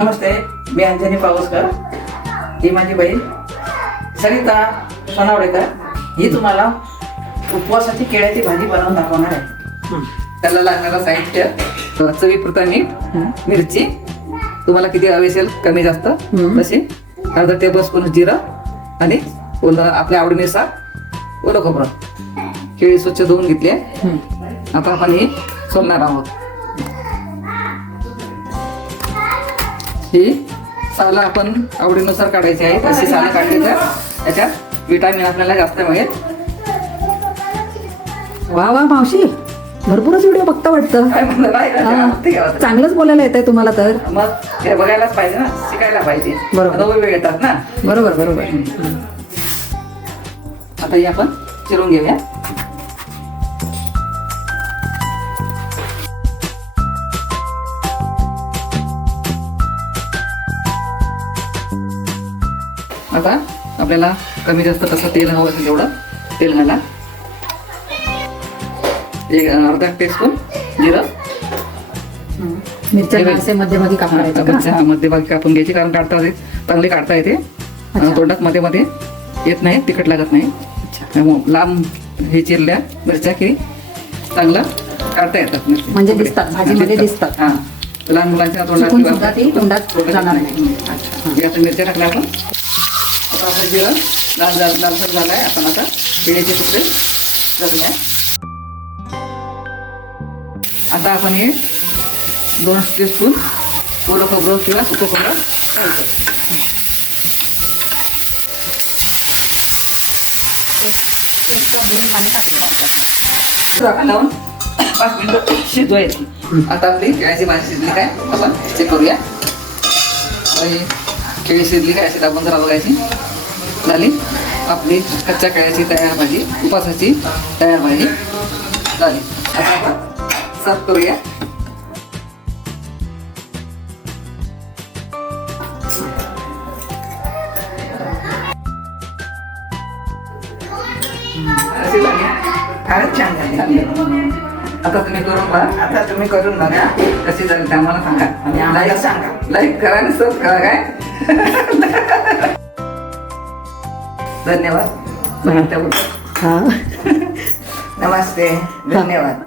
नमस्ते, मी अंजनी पावसकर. ही माझी बहीण सरिता सोनावडेकर. ही तुम्हाला उपवासाची केळ्याची भाजी बनवून दाखवणार आहे. त्याला लागणारं साहित्य: चवीपुरतं मीठ, मिरची तुम्हाला किती हवी असेल कमी जास्त तशी, अर्धा टेबलस्पून जिरं आणि आपल्या आवडीनुसार ओलं खोबरं. केळी स्वच्छ धुवून घेतली आहे. आता आपण ही सोलणार आहोत. ही सालं आपण आवडीनुसार काढायची आहेत. अशी सालं काढली तर याच्यात विटामिन आपल्याला जास्त मिळेल. वा वा मावशी, भरपूरच व्हिडिओ बघता वाटतं. चांगलंच बोलायला येत आहे तुम्हाला तर. मग हे बघायलाच पाहिजे ना, शिकायला पाहिजे. बरोबर. नवे वेळ येतात ना. बरोबर बरोबर. आता ही आपण चिरून घेऊया. आता आपल्याला कमी जास्त कसं तेल हवं असेल तेवढं तेल घाला. एक अर्धा टीस्पून जिरं. मिरच्या असे मध्ये मध्ये कापायचं. मध्यभागी कापून घ्यायची, कारण चांगली काढता येते. तोंडात मध्ये मध्ये येत नाही, तिखट लागत नाही. लांब हे चिरल्या मिरच्या की चांगलं काढता येतात. म्हणजे दिसतात, भाजीमध्ये दिसतात. हा, लहान मुलांच्या तोंडात जाणार नाही. आता मिरच्या टाकल्या आपण. आता आपलं जिरं लालसर झालं आहे. आपण आता केळीचे तुकडे घालूया. आता आपण हे 2 टीस्पून ओलं खोबरं किंवा सुकं खोबरं घालतो. लावून 5 मिनिटं शिजवायची. आता आपली केळीची भाजी शिजली काय आपण चेक करूया. केळी शिजली काय अशी दाबून जरा बघायची. झाली आपली कच्च्या केळ्याची तयार भाजी, उपासाची तयार भाजी झाली. आता आपण सर्व करूया. अशी झाली, फारच छान झाली. आता तुम्ही करून बघा. आता तुम्ही करून बघा कशी झाली ते आम्हाला सांगा आणि आम्हाला सांगा. लाईक करा आणि सबस्क्राईब करा. काय धन्यवाद. हा. नमस्ते, धन्यवाद.